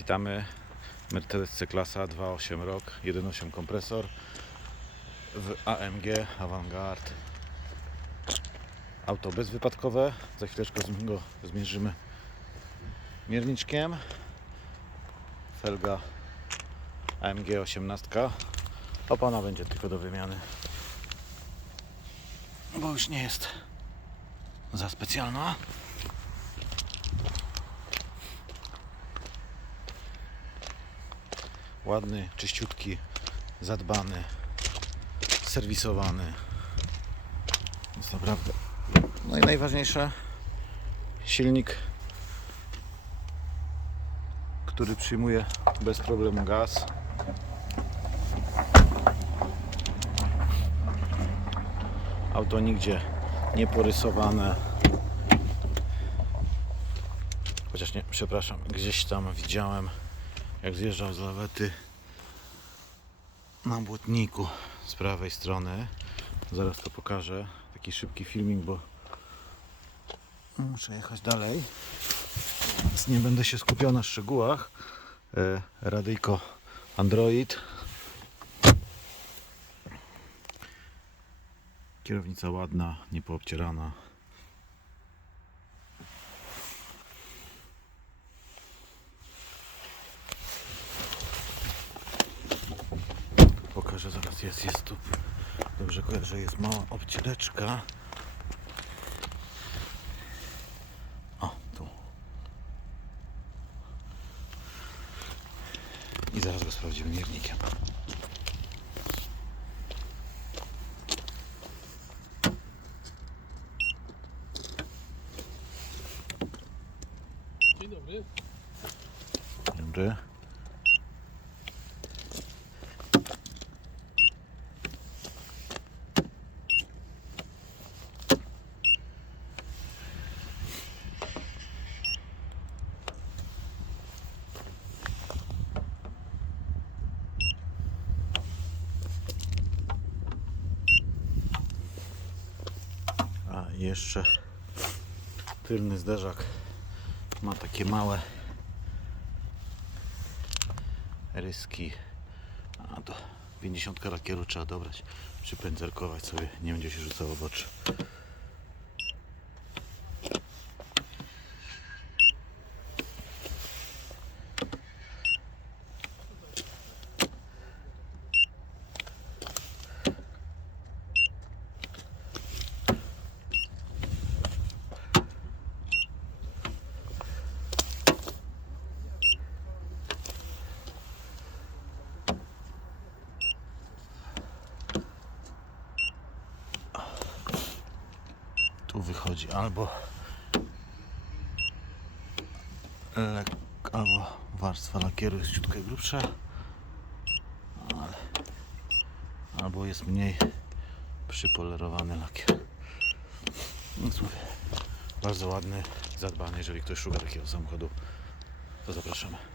Witamy Mercedes C-klasa 2.8 rok, 1.8 kompresor w AMG Avantgarde. Auto bezwypadkowe. Za chwileczkę go zmierzymy mierniczkiem. Felga AMG 18. Opona będzie tylko do wymiany. Bo już nie jest za specjalna. Ładny, czyściutki, zadbany, serwisowany. Jest naprawdę. No i najważniejsze, silnik, który przyjmuje bez problemu gaz. Auto nigdzie nie porysowane. Chociaż nie, przepraszam, gdzieś tam widziałem, jak zjeżdżał z lawety na błotniku z prawej strony. Zaraz to pokażę. Taki szybki filmik, bo muszę jechać dalej. Więc nie będę się skupiał na szczegółach. E, Radyjko Android. Kierownica ładna, niepoobcierana. Pokażę zaraz, jest, jest tu. Dobrze kojarzę, jest mała obciereczka. O, tu. I zaraz go sprawdzimy miernikiem. Dzień dobry. Dobry. A jeszcze tylny zderzak ma takie małe ryski. A to 50 lakieru trzeba dobrać, przypędzerkować sobie, nie będzie się rzucało w oczy. Tu wychodzi albo lek, albo warstwa lakieru jest ciutkę grubsza, ale, albo jest mniej przypolerowany lakier. Mówię, bardzo ładny, zadbany. Jeżeli ktoś szuka takiego samochodu, to zapraszamy.